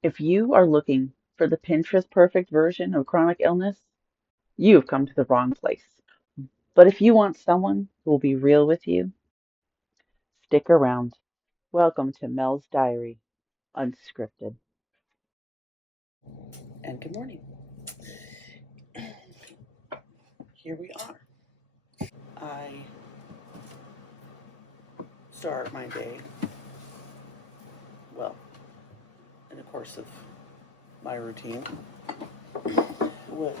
If you are looking for the Pinterest perfect version of chronic illness, you've come to the wrong place. But if you want someone who will be real with you, stick around. Welcome to Mel's Diary, Unscripted. And good morning. Here we are. I start my day, well, in the course of my routine, with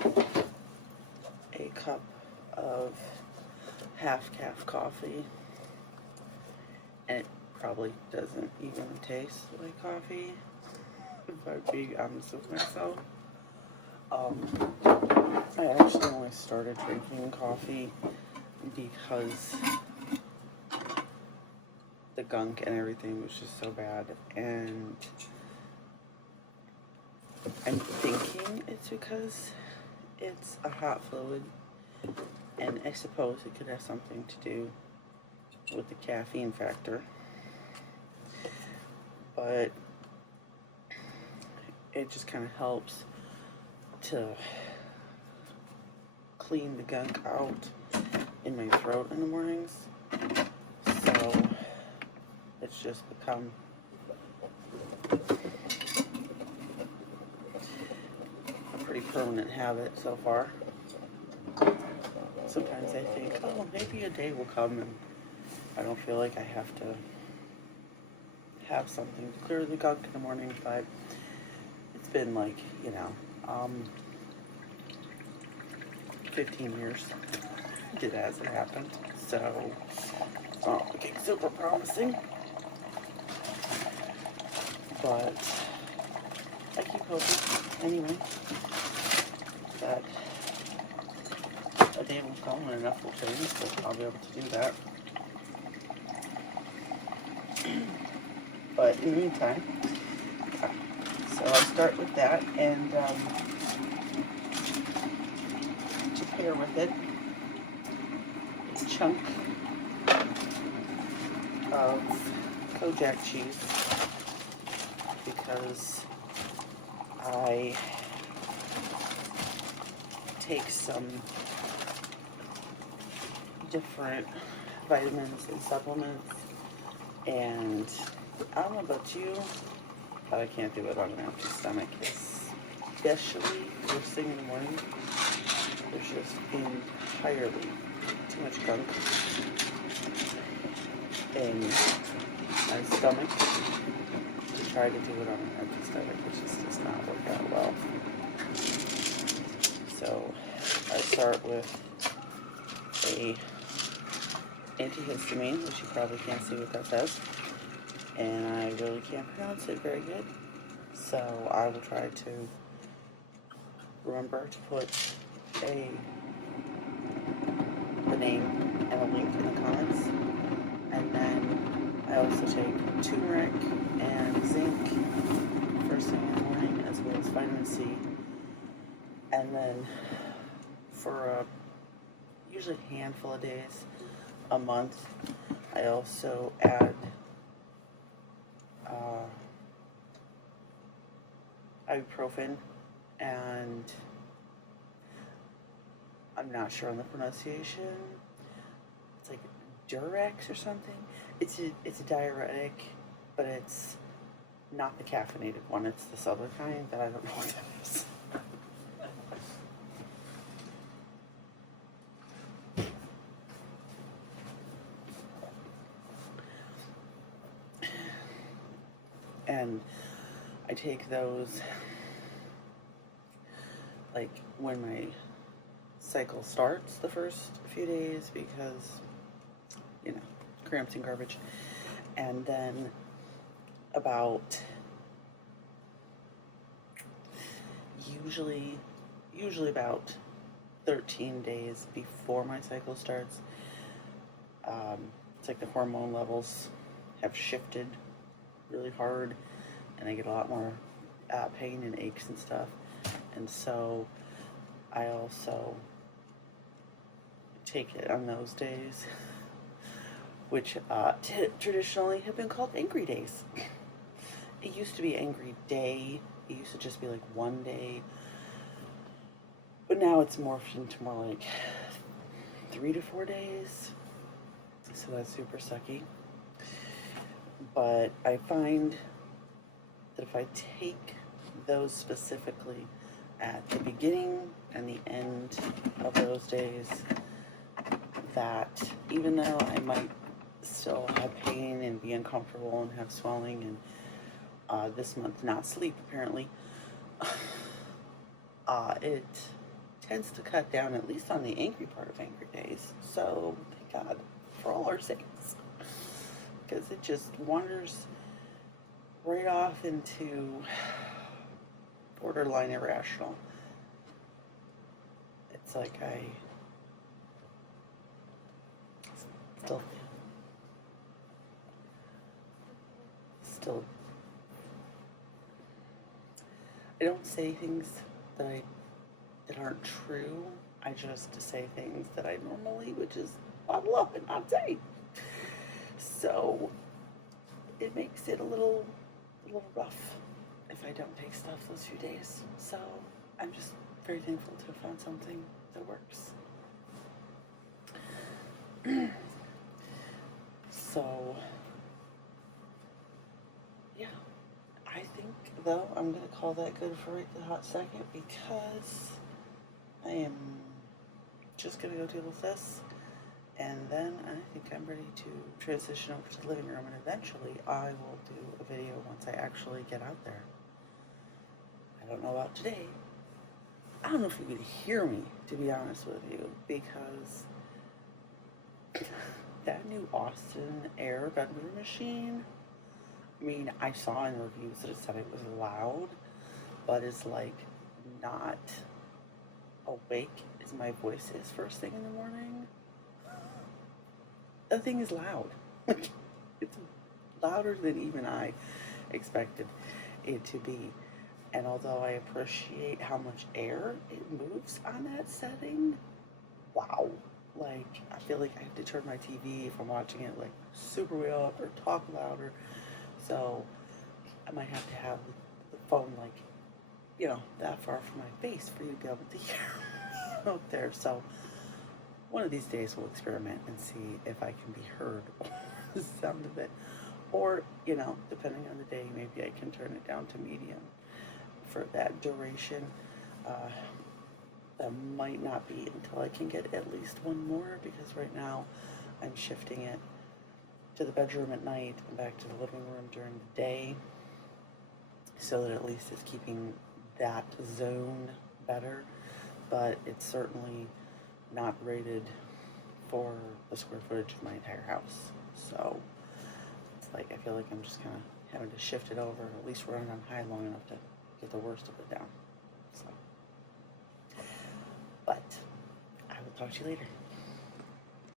a cup of half calf coffee. And it probably doesn't even taste like coffee, if I'm being honest with myself. I actually only started drinking coffee because the gunk and everything was just so bad. And I'm thinking it's because it's a hot fluid, and I suppose it could have something to do with the caffeine factor. But it just kind of helps to clean the gunk out in my throat in the mornings. So it's just become a pretty permanent habit so far. Sometimes I think, oh, maybe a day will come and I don't feel like I have to have something to clear the gunk in the morning, but it's been like, 15 years it hasn't happened. So it's not looking super promising. But I keep hoping anyway that a day will come and enough will change that I'll be able to do that. But in the meantime, so I start with that, and to pair with it, a chunk of Kojak cheese, because I take some different vitamins and supplements, and I don't know about you, but I can't do it on an empty stomach, especially first thing in the morning. There's just entirely too much gunk in my stomach to try to do it on an empty stomach. It just does not work out well. So I start with a antihistamine, which you probably can't see what that says, and I really can't pronounce it very good. So I will try to remember to put the name and a link in the comments. And then I also take turmeric and zinc first thing in the morning, as well as vitamin C. And then for usually a handful of days, a month, I also add ibuprofen, and I'm not sure on the pronunciation. It's like Durex or something. It's a diuretic, but it's not the caffeinated one. It's this other kind that I don't know what that is. And I take those like when my cycle starts the first few days, because cramps and garbage. And then about usually about 13 days before my cycle starts, it's like the hormone levels have shifted really hard, and I get a lot more pain and aches and stuff. And so I also take it on those days, which traditionally have been called angry days. it used to be angry day. It used to just be like one day. But now it's morphed into more like 3 to 4 days. So that's super sucky. But I find that if I take those specifically at the beginning and the end of those days, that even though I might still have pain and be uncomfortable and have swelling and this month not sleep apparently, it tends to cut down at least on the angry part of angry days. So thank God for all our sakes, because it just wanders right off into borderline irrational. It's like I still I don't say things that aren't true. I just say things that I normally would just bottle up and not say. So it makes it a little rough if I don't take stuff those few days. So I'm just very thankful to have found something that works. So yeah, I think though I'm gonna call that good for right the hot second, because I am just gonna go deal with this, and then I think I'm ready to transition over to the living room, and eventually I will do a video once I actually get out there. I don't know about today. I don't know if you could hear me, to be honest with you, because that new Austin Air bedroom machine, I mean, I saw in reviews that it said it was loud, but it's like not awake as my voice is first thing in the morning. The thing is loud. It's louder than even I expected it to be. And although I appreciate how much air it moves on that setting, wow. Like, I feel like I have to turn my TV if I'm watching it, like, super way up or talk louder. So I might have to have the phone, like, that far from my face for you to be able to hear me out there. So one of these days we'll experiment and see if I can be heard or the sound of it. Or, depending on the day, maybe I can turn it down to medium for that duration. That might not be until I can get at least one more, because right now I'm shifting it to the bedroom at night and back to the living room during the day, so that at least it's keeping that zone better. But it's certainly not rated for the square footage of my entire house. So it's like I feel like I'm just kind of having to shift it over, at least run it on high long enough to get the worst of it down. So, but I will talk to you later.